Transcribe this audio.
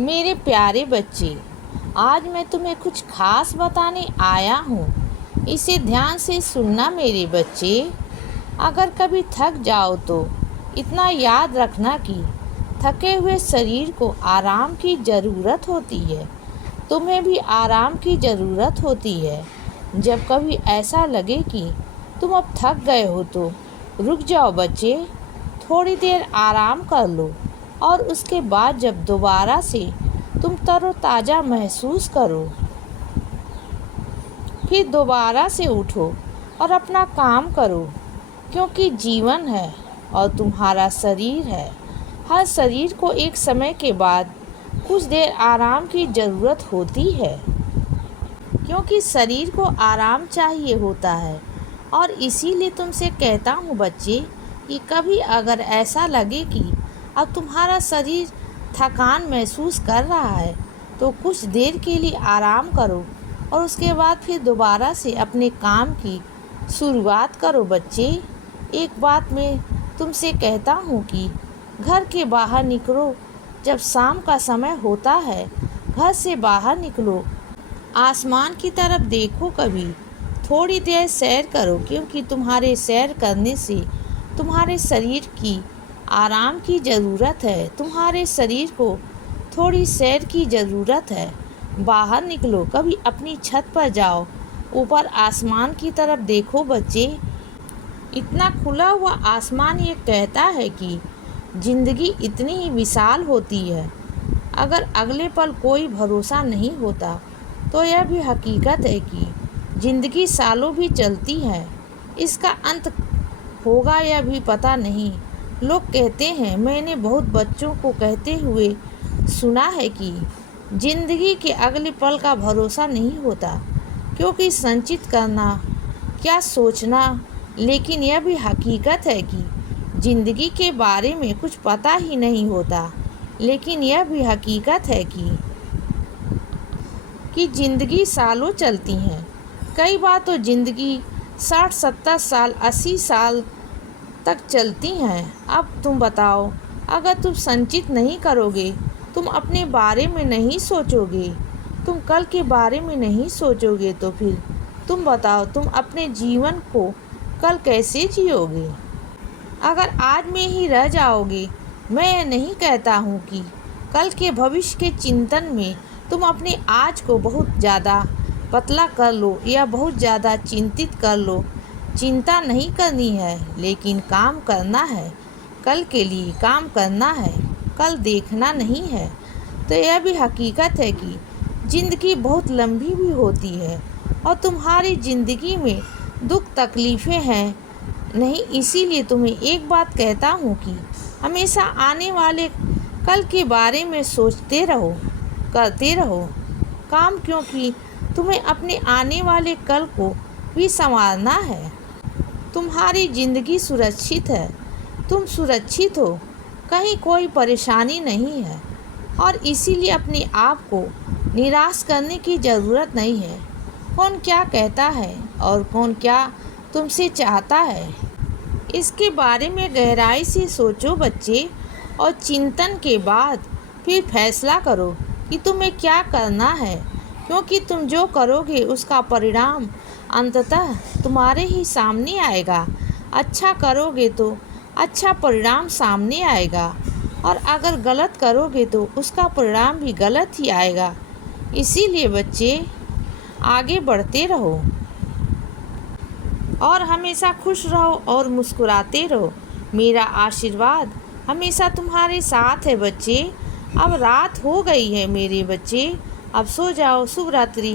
मेरे प्यारे बच्चे, आज मैं तुम्हें कुछ खास बताने आया हूँ। इसे ध्यान से सुनना मेरे बच्चे। अगर कभी थक जाओ तो इतना याद रखना कि थके हुए शरीर को आराम की ज़रूरत होती है। तुम्हें भी आराम की ज़रूरत होती है। जब कभी ऐसा लगे कि तुम अब थक गए हो तो रुक जाओ बच्चे, थोड़ी देर आराम कर लो और उसके बाद जब दोबारा से तुम तरोताज़ा महसूस करो, फिर दोबारा से उठो और अपना काम करो, क्योंकि जीवन है और तुम्हारा शरीर है। हर शरीर को एक समय के बाद कुछ देर आराम की ज़रूरत होती है, क्योंकि शरीर को आराम चाहिए होता है। और इसीलिए तुमसे कहता हूँ बच्चे कि कभी अगर ऐसा लगे कि अब तुम्हारा शरीर थकान महसूस कर रहा है तो कुछ देर के लिए आराम करो और उसके बाद फिर दोबारा से अपने काम की शुरुआत करो बच्चे। एक बात मैं तुमसे कहता हूँ कि घर के बाहर निकलो, जब शाम का समय होता है घर से बाहर निकलो, आसमान की तरफ देखो, कभी थोड़ी देर सैर करो, क्योंकि तुम्हारे सैर करने से तुम्हारे शरीर की आराम की ज़रूरत है। तुम्हारे शरीर को थोड़ी सैर की ज़रूरत है। बाहर निकलो, कभी अपनी छत पर जाओ, ऊपर आसमान की तरफ देखो बच्चे। इतना खुला हुआ आसमान ये कहता है कि ज़िंदगी इतनी ही विशाल होती है। अगर अगले पल कोई भरोसा नहीं होता तो यह भी हकीकत है कि ज़िंदगी सालों भी चलती है, इसका अंत होगा यह भी पता नहीं। लोग कहते हैं, मैंने बहुत बच्चों को कहते हुए सुना है कि ज़िंदगी के अगले पल का भरोसा नहीं होता, क्योंकि संचित करना क्या सोचना। लेकिन यह भी हकीकत है कि ज़िंदगी के बारे में कुछ पता ही नहीं होता। लेकिन यह भी हकीकत है कि ज़िंदगी सालों चलती हैं। कई बार तो ज़िंदगी 60-70 साल 80 साल तक चलती हैं। अब तुम बताओ, अगर तुम संचित नहीं करोगे, तुम अपने बारे में नहीं सोचोगे, तुम कल के बारे में नहीं सोचोगे, तो फिर तुम बताओ तुम अपने जीवन को कल कैसे जियोगे। अगर आज में ही रह जाओगे, मैं यह नहीं कहता हूँ कि कल के भविष्य के चिंतन में तुम अपने आज को बहुत ज़्यादा पतला कर लो या बहुत ज़्यादा चिंतित कर लो। चिंता नहीं करनी है, लेकिन काम करना है। कल के लिए काम करना है, कल देखना नहीं है। तो यह भी हकीकत है कि ज़िंदगी बहुत लंबी भी होती है और तुम्हारी ज़िंदगी में दुख तकलीफ़ें हैं नहीं। इसीलिए तुम्हें एक बात कहता हूँ कि हमेशा आने वाले कल के बारे में सोचते रहो, करते रहो काम, क्योंकि तुम्हें अपने आने वाले कल को भी संवारना है। तुम्हारी ज़िंदगी सुरक्षित है, तुम सुरक्षित हो, कहीं कोई परेशानी नहीं है। और इसीलिए अपने आप को निराश करने की ज़रूरत नहीं है। कौन क्या कहता है और कौन क्या तुमसे चाहता है, इसके बारे में गहराई से सोचो बच्चे, और चिंतन के बाद फिर फैसला करो कि तुम्हें क्या करना है, क्योंकि तुम जो करोगे उसका परिणाम अंततः तुम्हारे ही सामने आएगा। अच्छा करोगे तो अच्छा परिणाम सामने आएगा, और अगर गलत करोगे तो उसका परिणाम भी गलत ही आएगा। इसीलिए बच्चे, आगे बढ़ते रहो और हमेशा खुश रहो और मुस्कुराते रहो। मेरा आशीर्वाद हमेशा तुम्हारे साथ है बच्चे। अब रात हो गई है मेरे बच्चे, अब सो जाओ। शुभ रात्रि।